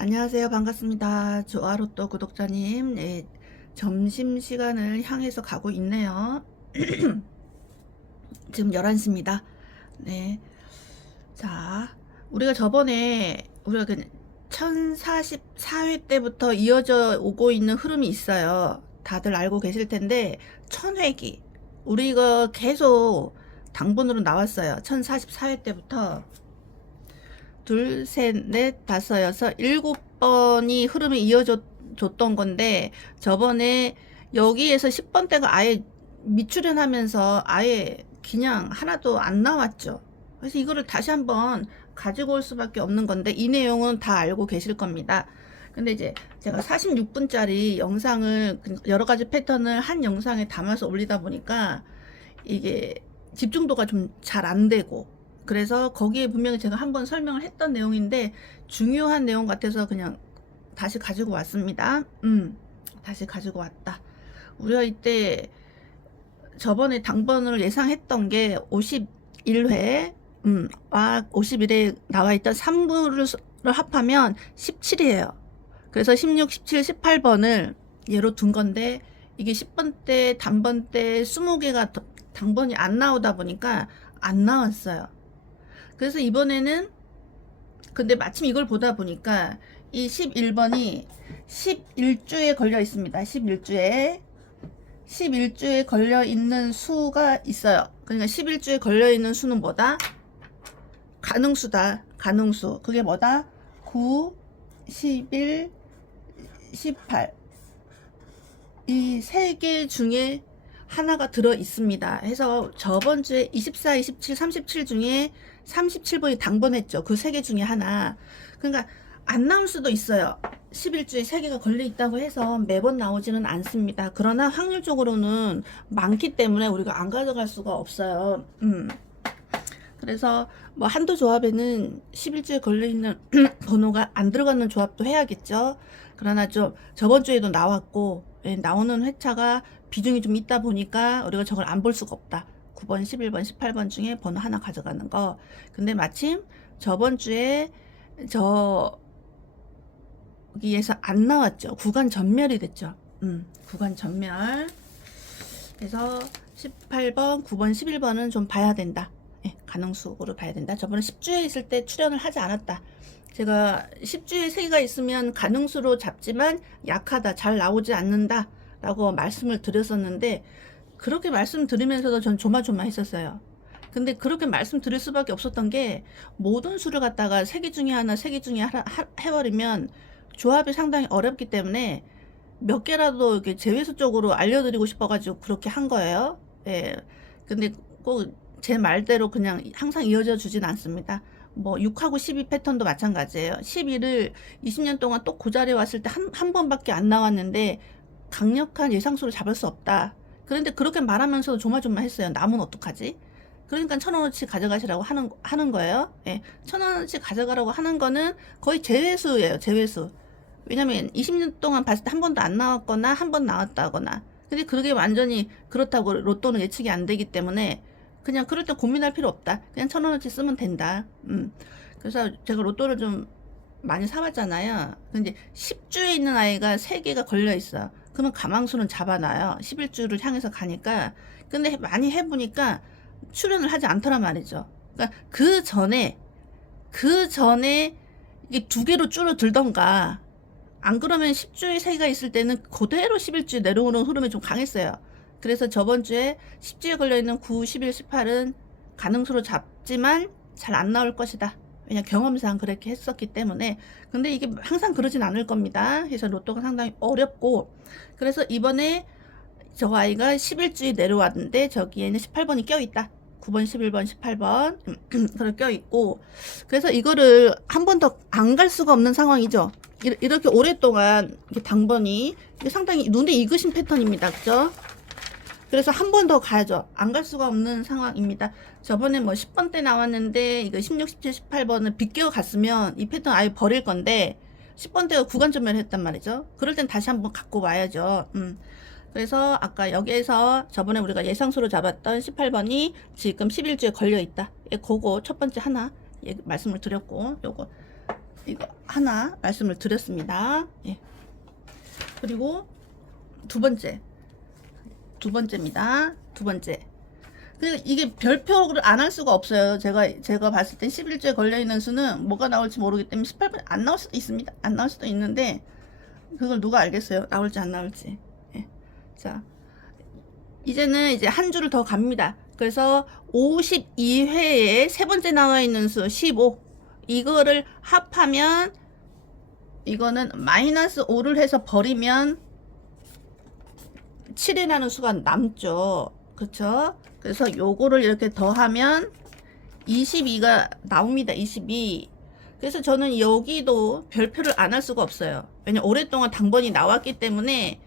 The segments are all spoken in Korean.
안녕하세요. 반갑습니다. 조아로또 구독자님. 네, 점심시간을 향해서 가고 있네요. 지금 11시입니다. 네. 자, 우리가 저번에, 우리가 1044회 때부터 이어져 오고 있는 흐름이 있어요. 다들 알고 계실 텐데, 1000회기. 우리가 계속 당분으로 나왔어요. 1044회 때부터. 둘, 셋, 넷, 다섯, 여섯, 7번이 흐름이 이어졌던 건데, 저번에 여기에서 10번대가 아예 미출현하면서 아예 그냥 하나도 안 나왔죠. 그래서 이거를 다시 한번 가지고 올 수밖에 없는 건데, 이 내용은 다 알고 계실 겁니다. 근데 이제 제가 46분짜리 영상을 여러 가지 패턴을 한 영상에 담아서 올리다 보니까 이게 집중도가 좀 잘 안 되고, 그래서 거기에 분명히 제가 한번 설명을 했던 내용인데 중요한 내용 같아서 그냥 다시 가지고 왔습니다. 다시 가지고 왔다. 우리가 이때 저번에 당번을 예상했던 게 51회, 51에 나와 있던 3부를 합하면 17이에요. 그래서 16, 17, 18번을 예로 둔 건데, 이게 10번대, 단번대 20개가 당번이 안 나오다 보니까 안 나왔어요. 그래서 이번에는, 근데 마침 이걸 보다 보니까 이 11번이 11주에 걸려 있습니다. 11주에 걸려 있는 수가 있어요. 그러니까 11주에 걸려 있는 수는 뭐다? 가능수다. 가능수. 그게 뭐다? 9, 11, 18. 이 세 개 중에 하나가 들어 있습니다. 해서 저번 주에 24, 27, 37 중에 37번이 당번했죠. 그 세 개 중에 하나. 그러니까 안 나올 수도 있어요. 11주에 3개가 걸려 있다고 해서 매번 나오지는 않습니다. 그러나 확률적으로는 많기 때문에 우리가 안 가져갈 수가 없어요. 그래서 뭐 한두 조합에는 11주에 걸려있는 번호가 안 들어가는 조합도 해야겠죠. 그러나 좀 저번 주에도 나왔고, 나오는 회차가 비중이 좀 있다 보니까 우리가 저걸 안 볼 수가 없다. 9번, 11번, 18번 중에 번호 하나 가져가는 거. 근데 마침 저번 주에 여기에서 안 나왔죠. 구간 전멸이 됐죠. 구간 전멸. 그래서 18번, 9번, 11번은 좀 봐야 된다. 가능수로 봐야 된다. 저번에 10주에 있을 때 출연을 하지 않았다. 제가 10주에 3개가 있으면 가능수로 잡지만 약하다, 잘 나오지 않는다 라고 말씀을 드렸었는데, 그렇게 말씀드리면서도 전 조마조마했었어요. 근데 그렇게 말씀드릴 수밖에 없었던 게, 모든 수를 갖다가 3개 중에 하나, 3개 중에 하나 해버리면 조합이 상당히 어렵기 때문에 몇 개라도 이렇게 제외수 쪽으로 알려드리고 싶어가지고 그렇게 한 거예요. 예. 근데 꼭 제 말대로 그냥 항상 이어져 주진 않습니다. 뭐 6하고 12 패턴도 마찬가지예요. 12를 20년 동안 또 그 자리에 왔을 때 한 번밖에 안 나왔는데 강력한 예상수를 잡을 수 없다. 그런데 그렇게 말하면서도 조마조마했어요. 남은 어떡하지? 그러니까 1,000원어치 가져가시라고 하는 거예요. 예. 1,000원어치 가져가라고 하는 거는 거의 제외수예요. 제외수. 왜냐면 20년 동안 봤을 때 한 번도 안 나왔거나 한 번 나왔다거나. 근데 그게 완전히 그렇다고 로또는 예측이 안 되기 때문에 그냥 그럴 때 고민할 필요 없다. 그냥 1,000원어치 쓰면 된다. 그래서 제가 로또를 좀 많이 사봤잖아요. 근데 10주에 있는 아이가 3개가 걸려 있어. 그러면 가망수는 잡아놔요. 11주를 향해서 가니까. 근데 많이 해보니까 출연을 하지 않더란 말이죠. 그러니까 그 전에 이게 2개로 줄어들던가, 안 그러면 10주에 3개가 있을 때는 그대로 11주에 내려오는 흐름이 좀 강했어요. 그래서 저번 주에 10주에 걸려있는 9, 11, 18은 가능수로 잡지만 잘 안 나올 것이다. 왜냐 경험상 그렇게 했었기 때문에. 근데 이게 항상 그러진 않을 겁니다. 그래서 로또가 상당히 어렵고, 그래서 이번에 저 아이가 11주에 내려왔는데 저기에는 18번이 껴있다. 9번, 11번, 18번 그렇게 껴있고, 그래서 이거를 한 번 더 안 갈 수가 없는 상황이죠. 이렇게 오랫동안 당번이 상당히 눈에 익으신 패턴입니다. 그죠? 그래서 한 번 더 가야죠. 안 갈 수가 없는 상황입니다. 저번에 뭐 10번 때 나왔는데 이거 16, 17, 18번을 빗겨 갔으면 이 패턴 아예 버릴 건데, 10번 때가 구간 전멸을 했단 말이죠. 그럴 땐 다시 한번 갖고 와야죠. 그래서 아까 여기에서 저번에 우리가 예상수로 잡았던 18번이 지금 11주에 걸려 있다. 그거 첫 번째 하나 말씀을 드렸고, 요거 이거 하나 말씀을 드렸습니다. 예. 그리고 두 번째입니다. 두 번째. 그러니까 이게 별표를 안 할 수가 없어요. 제가 봤을 땐 11주에 걸려있는 수는 뭐가 나올지 모르기 때문에 18번 안 나올 수도 있습니다. 안 나올 수도 있는데, 그걸 누가 알겠어요? 나올지 안 나올지. 예. 자, 이제는 이제 한 주를 더 갑니다. 그래서 52회에 세 번째 나와 있는 수 15. 이거를 합하면, 이거는 마이너스 5를 해서 버리면 7이라는 수가 남죠. 그쵸? 그래서 요거를 이렇게 더하면 22가 나옵니다. 22. 그래서 저는 여기도 별표를 안 할 수가 없어요. 왜냐면 오랫동안 당번이 나왔기 때문에.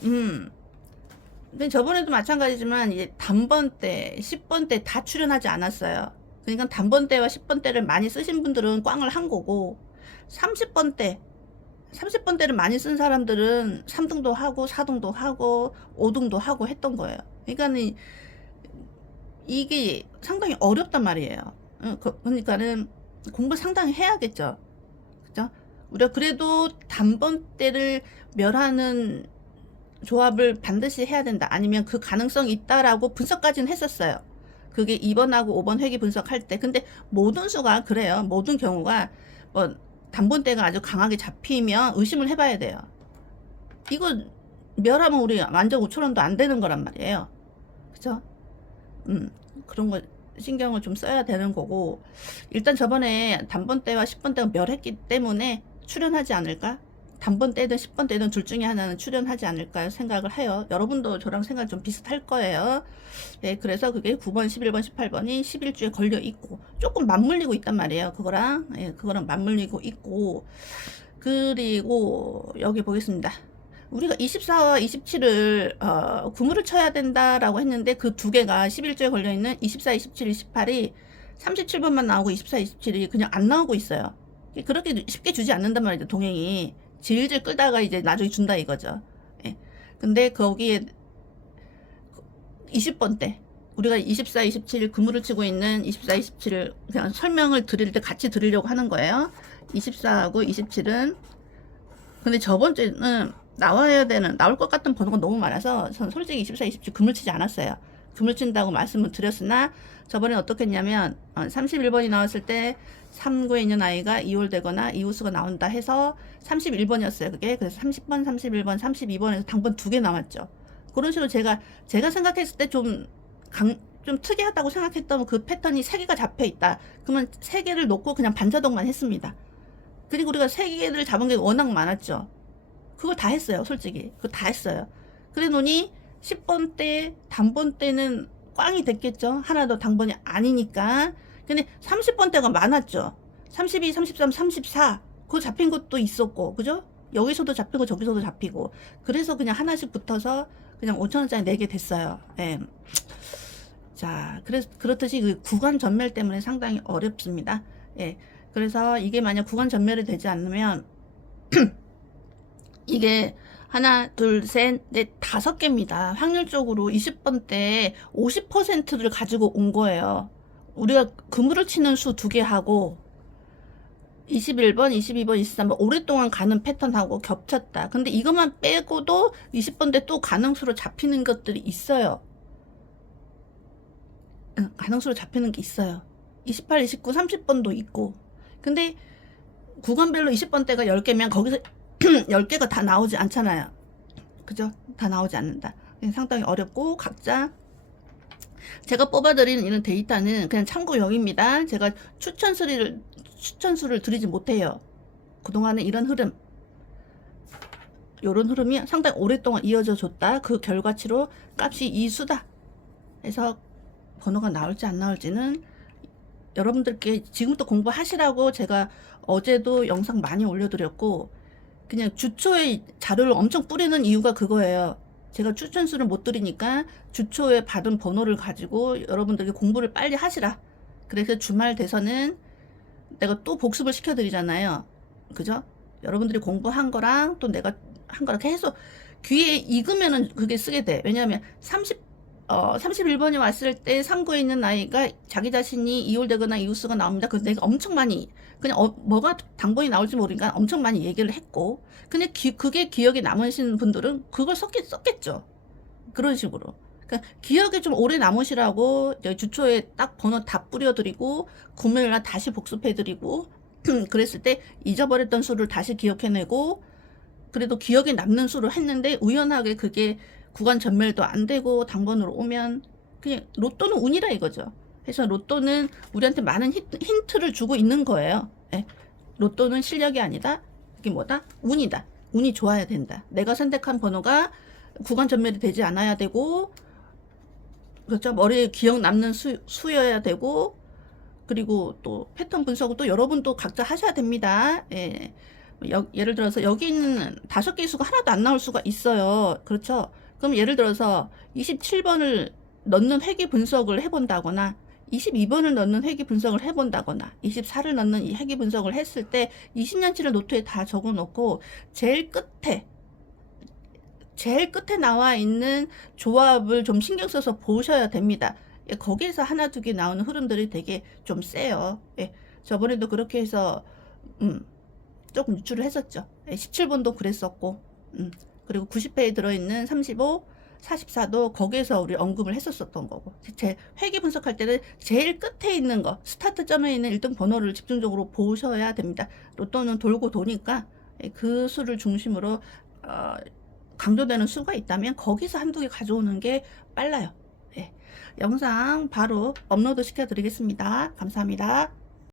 근데 저번에도 마찬가지지만 이제 단번 때, 10번 때 다 출연하지 않았어요. 그러니까 단번 때와 10번 때를 많이 쓰신 분들은 꽝을 한 거고, 30번 때 30번 때를 많이 쓴 사람들은 3등도 하고 4등도 하고 5등도 하고 했던 거예요. 그러니까는 이게 상당히 어렵단 말이에요. 그러니까는 공부 상당히 해야겠죠. 그죠? 우리가 그래도 단번 때를 멸하는 조합을 반드시 해야 된다. 아니면 그 가능성이 있다라고 분석까지는 했었어요. 그게 2번하고 5번 회귀 분석할 때. 근데 모든 수가 그래요. 모든 경우가 뭐 단번대가 아주 강하게 잡히면 의심을 해봐야 돼요. 이거 멸하면 우리 완전 5천원도 안 되는 거란 말이에요. 그죠? 그런 거 신경을 좀 써야 되는 거고, 일단 저번에 단번대와 10번대가 멸했기 때문에 출연하지 않을까? 단번대든 10번대든 둘 중에 하나는 출연하지 않을까 생각을 해요. 여러분도 저랑 생각 좀 비슷할 거예요. 네, 그래서 그게 9번, 11번, 18번이 11주에 걸려 있고 조금 맞물리고 있단 말이에요. 그거랑 그거랑 맞물리고 있고. 그리고 여기 보겠습니다. 우리가 24와 27을 구물을 쳐야 된다라고 했는데 그 두 개가 11주에 걸려 있는 24, 27, 28이 37번만 나오고 24, 27이 그냥 안 나오고 있어요. 그렇게 쉽게 주지 않는단 말이죠. 동행이 질질 끌다가 이제 나중에 준다 이거죠. 예. 근데 거기에 20번 때 우리가 24, 27 그물을 치고 있는 24, 27을 그냥 설명을 드릴 때 같이 드리려고 하는 거예요. 24하고 27은 근데 저번 주에는 나올 것 같은 번호가 너무 많아서 전 솔직히 24, 27 그물 치지 않았어요. 그물 친다고 말씀을 드렸으나 저번에 어떻게 했냐면 31번이 나왔을 때 3구에 있는 아이가 이홀되거나 이호수가 나온다 해서 31번이었어요. 그게 그래서 30번, 31번, 32번에서 당번 두 개 나왔죠. 그런 식으로 제가 생각했을 때 좀 특이하다고 생각했던 그 패턴이 3개가 잡혀 있다. 그러면 3개를 놓고 그냥 반자동만 했습니다. 그리고 우리가 3개를 잡은 게 워낙 많았죠. 그걸 다 했어요. 솔직히 그거 다 했어요. 그래 놓으니 10번 때 단번 때는 꽝이 됐겠죠. 하나도 당번이 아니니까. 근데 30번 때가 많았죠. 32, 33, 34 그거 잡힌 것도 있었고, 그죠? 여기서도 잡히고 저기서도 잡히고. 그래서 그냥 하나씩 붙어서 그냥 5천원짜리 4개 됐어요. 예. 자, 그렇듯이 그 구간 전멸 때문에 상당히 어렵습니다. 예. 그래서 이게 만약 구간 전멸이 되지 않으면 이게 하나, 둘, 셋, 넷, 5개입니다. 확률적으로 20번 때 50%를 가지고 온 거예요. 우리가 그물을 치는 수 2개 하고 21번, 22번, 23번 오랫동안 가는 패턴하고 겹쳤다. 근데 이것만 빼고도 20번 때 또 가능수로 잡히는 것들이 있어요. 가능수로 잡히는 게 있어요. 28, 29, 30번도 있고. 근데 구간별로 20번 때가 10개면 거기서 10개가 다 나오지 않잖아요. 그죠? 다 나오지 않는다. 상당히 어렵고 각자 제가 뽑아드리는 이런 데이터는 그냥 참고용입니다. 제가 추천수를 드리지 못해요. 그동안에 이런 흐름, 요런 흐름이 상당히 오랫동안 이어져 줬다. 그 결과치로 값이 이 수다. 해서 번호가 나올지 안 나올지는 여러분들께 지금부터 공부하시라고 제가 어제도 영상 많이 올려드렸고, 그냥 주초에 자료를 엄청 뿌리는 이유가 그거예요. 제가 추천수를 못 드리니까 주초에 받은 번호를 가지고 여러분들께 공부를 빨리 하시라. 그래서 주말 돼서는 내가 또 복습을 시켜드리잖아요. 그죠? 여러분들이 공부한 거랑 또 내가 한 거랑 계속 귀에 익으면은 그게 쓰게 돼. 왜냐하면 31번이 왔을 때 상고에 있는 아이가 자기 자신이 이홀되거나 이웃수가 나옵니다. 그래서 내가 엄청 많이 그냥 뭐가 당번이 나올지 모르니까 엄청 많이 얘기를 했고, 근데 그게 기억에 남으신 분들은 그걸 썼겠죠. 그런 식으로. 그러니까 기억에 좀 오래 남으시라고 주초에 딱 번호 다 뿌려드리고 금요일날 다시 복습해드리고 그랬을 때 잊어버렸던 수를 다시 기억해내고, 그래도 기억에 남는 수를 했는데 우연하게 그게 구간 전멸도 안 되고 당번으로 오면 그냥 로또는 운이라 이거죠. 그래서 로또는 우리한테 많은 힌트를 주고 있는 거예요. 예. 로또는 실력이 아니다. 이게 뭐다? 운이다. 운이 좋아야 된다. 내가 선택한 번호가 구간 전멸이 되지 않아야 되고, 그렇죠. 머리에 기억 남는 수여야 되고, 그리고 또 패턴 분석을 또 여러분도 각자 하셔야 됩니다. 예. 예를 들어서 여기 있는 5개의 수가 하나도 안 나올 수가 있어요. 그렇죠. 그럼 예를 들어서 27번을 넣는 회귀 분석을 해본다거나 22번을 넣는 회귀 분석을 해본다거나 24를 넣는 이 회귀 분석을 했을 때 20년치를 노트에 다 적어놓고 제일 끝에 나와 있는 조합을 좀 신경 써서 보셔야 됩니다. 예, 거기에서 하나 두 개 나오는 흐름들이 되게 좀 세요. 예, 저번에도 그렇게 해서 조금 유출을 했었죠. 예, 17번도 그랬었고, 그리고 90회에 들어있는 35, 44도 거기에서 우리 언급을 했었던 거고, 제 회귀 분석할 때는 제일 끝에 있는 거, 스타트점에 있는 1등 번호를 집중적으로 보셔야 됩니다. 로또는 돌고 도니까 그 수를 중심으로 강조되는 수가 있다면 거기서 한두 개 가져오는 게 빨라요. 예. 영상 바로 업로드 시켜 드리겠습니다. 감사합니다.